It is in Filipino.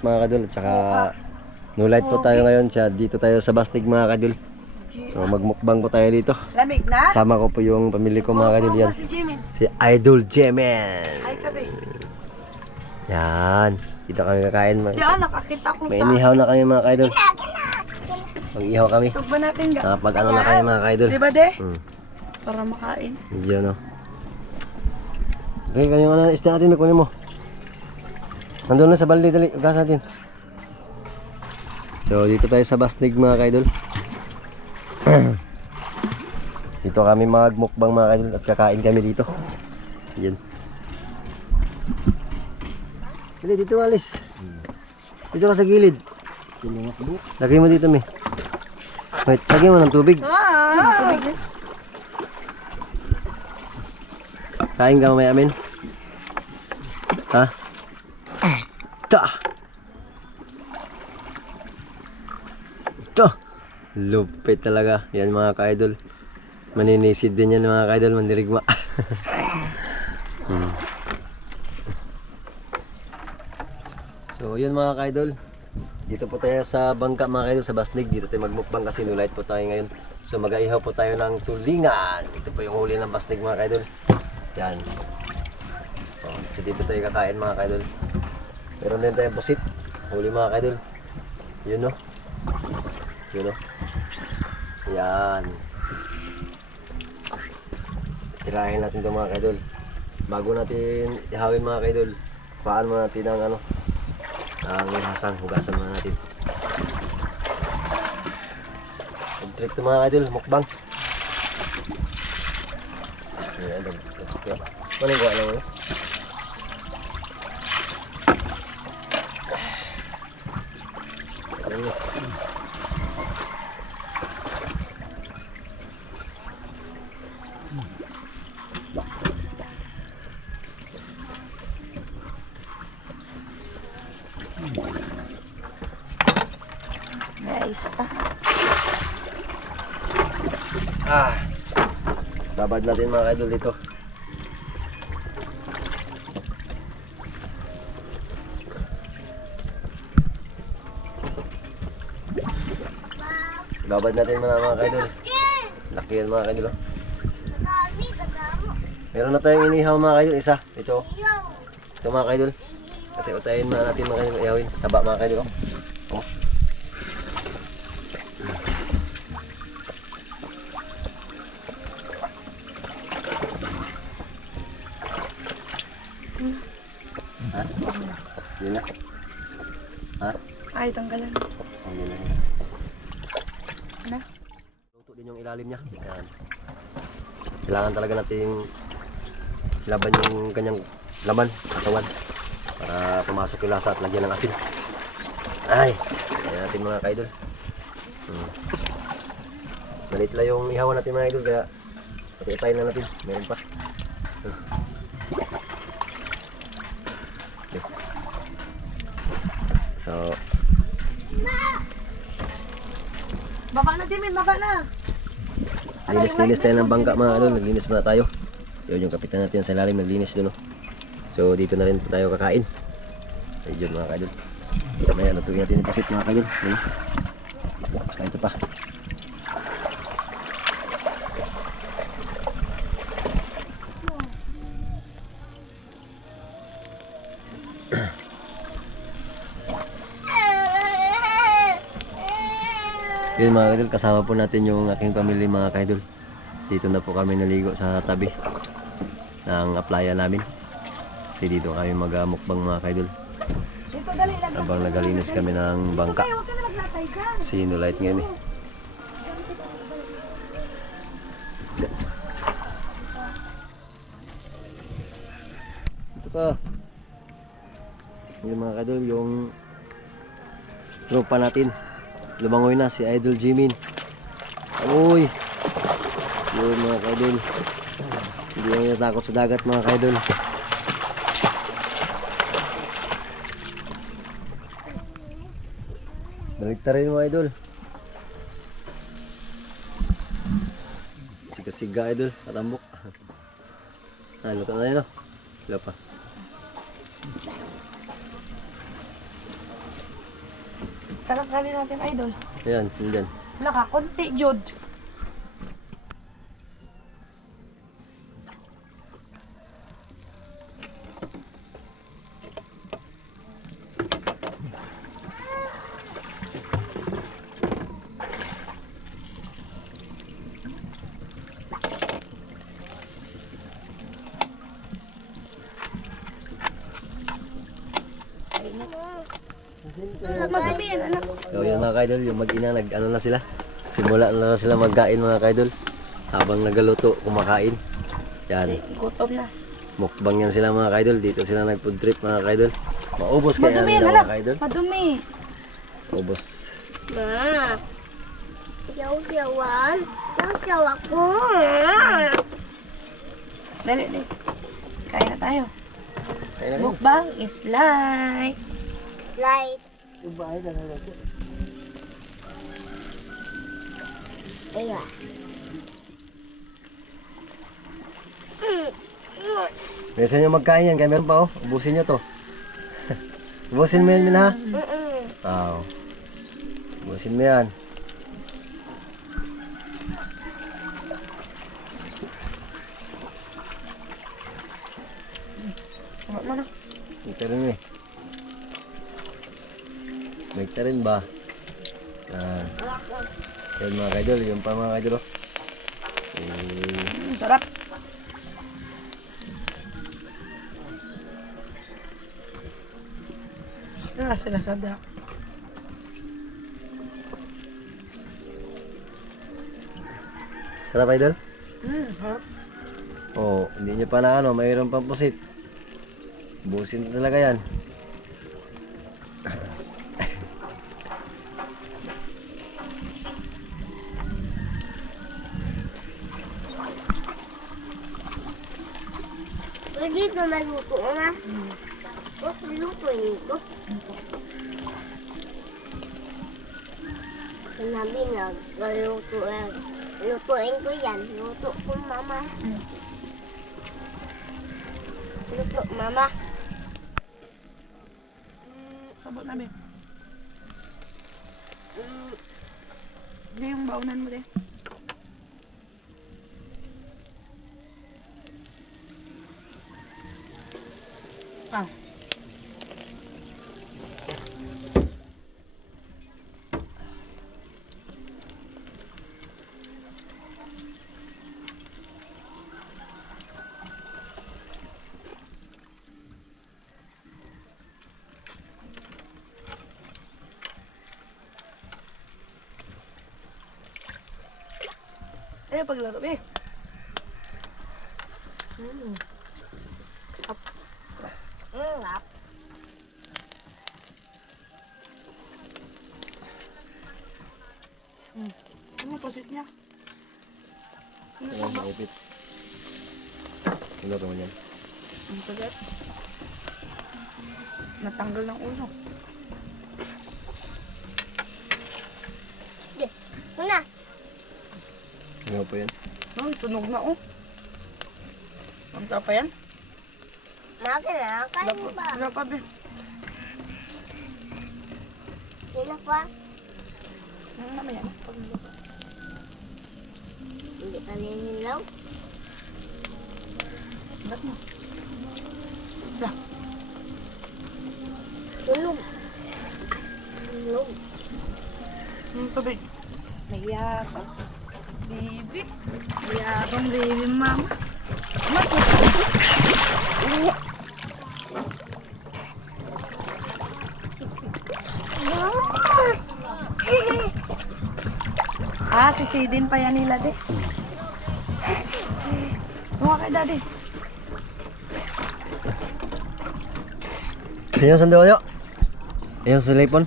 shoutout mga kadol. At saka no light po tayo ngayon. Siya, dito tayo sa Bastig mga kadol. So magmukbang po tayo dito. Lamig na? Sama ko po yung pamilya ko mga kadol yan. Si Jimin. Si Idol Jemen. Ay, kabe. Yan. Dito kami kakain. Di nakakita ko May sa... inihaw na kami mga kadol. Mag-ihaw kami. Sugba natin ga. Nakapag-ano na kami mga kadol. Di ba de? Para makain. Medyo no. Okay, kanyang ano, isda natin, kunin mo. Nandun na sa balde, dali, ugas natin. So, dito tayo sa Bastig mga kaidol. Dito kami magmukbang mga kaidol at kakain kami dito. Yan. Dali, dito alis. Dito ka sa gilid. Lagay mo dito, mi. Wait, lagay mo ng tubig. Tubig. Kain ka mamaya amin? Ha? Ta! Ito! Lupit talaga. Yan mga ka-idol. Maninisid din yan mga ka-idol. Mandirigma. So yun mga ka-idol. Dito po tayo sa bangka mga ka-idol. Sa Basnig. Dito tayo magmukbang kasi no light po tayo ngayon. So mag-aihaw po tayo ng tulingan. Ito po yung huli ng Basnig mga ka-idol. Yan. Oh, so dito tayo kakain mga kaidol. Meron din tayong pusit. Huli mga kaidol. Yun no. Yun no. Yan. Tirahin natin ito mga kaidol. Bago natin ihawin mga kaidol, paan mo natin ang ano, ang hasang, hugasan mo natin. Trip ito mga kaidol, mukbang. Ayan, let's go. Ano yung gawa naman yun? Guys pa. Babad natin mga kaidol dito. Babad natin mga kaidol. Laki yan mga kaidol. Meron na tayong inihaw mga kaidol. Isa. Ito. Ito mga kaidol. Utayin na natin mga kaidol. Ihawin. Taba mga kaidol. Oh. Ha? Yun na. Ha? Ay, tanggalan. Yun na. Na? Luto din yung ilalim niya. Ayan. Kailangan talaga nating laban yung kanyang laman, katawan, para pumasok yung lasa at lagyan ng asin. Ay, kaya natin mga kaidol. Malit lang yung ihawan natin mga idol, kaya pati-itayin na natin. Meron pa. Okay. So, Baba na, Jimin, baba na. linis-linis tayo ng bangka mga idol. Naglinis muna tayo. Yun yung kapitan natin sa ilalim, naglinis doon. So dito na rin po tayo kakain. Ayun mga idol. Kamaya lutuin natin yung pusit mga idol. Basta ito pa. Yun mga idol, kasama po natin yung aking pamilya mga kaidol. Dito na po kami naligo sa tabi ng applyan namin. Kasi dito kami mag-mukbang mga kaidol. Dito, dali lang. Habang nagalinis kami ng bangka. Huwag ka na maglatay dyan. Sino light ngayon eh. Ito ka. Yung mga kaidol, yung tropa natin. Lumangoy na si Idol Jimin. Uy! Yun mga kaidol. Hindi na natakot sa dagat mga kaidol. Balikta rin mga idol. Siga-siga idol. Katambok. Luto na yun o. Wala pa. Sarap kali natin, idol. Ayan, yun dyan. Wala ka, konti, Jod. Magamin, anak. So yun mga kaidol, yung mag-ina nag-ano na sila. Simula na sila magkain mga kaidol. Habang nagaluto, kumakain. Yan, Gutom na. mukbang yan sila mga kaidol. Dito sila nag-food trip mga kaidol. Maubos kaya Madumi, nila anak. mga kaidol. Madumi. Maubos. Ma, yaw-yawan. Yaw-yaw ako. Dali, dali. Kain na tayo. Kaya na rin. Mukbang is life. Like, ayan. Bilisan nyo magkain yan, kaya meron pa oh. Ubusin nyo to. Ubusin mo yan, Min, ha? Wow. Ubusin mo yan. Tama mo na. Ito rin eh. Ito rin ba? Ah. Yan mga kaidol, yung pa mga kaidol oh. Sarap. Ah, sila sada. Sarap idol? Sarap. Oo, hindi nyo pa na ano, mayroon pang pusit. Busin talaga yan. Pwede ito naluto na. Tapos lutuin ito. Sinabi na, lutuin ko yan. Luto ko, mama. Luto, mama. Sabot na, babe. Hindi yung baunan mo, de. Ah. Ayo paglaro, be. Ngap. Ano pasit niya? Ayan, maipit. Laro mo yan. Ang sagat. Natanggal ng ulo. Muna. Ano po yan? Oh, tunog na, oh. Ang sarap pa yan? Makin na, kain mo ba? Sarap pa, be. Sila pa. Ano naman yan? Hindi ka ninilaw. Ba't mo? Lah. Tulog. Tulog. Tubig. Mayabang. Baby. Mayabang, baby, mama. Mas mo. Ah, sisidin pa yan nila, de. Tuwa kay daddy. Ayan, sandal nyo. Ayan sa lipon.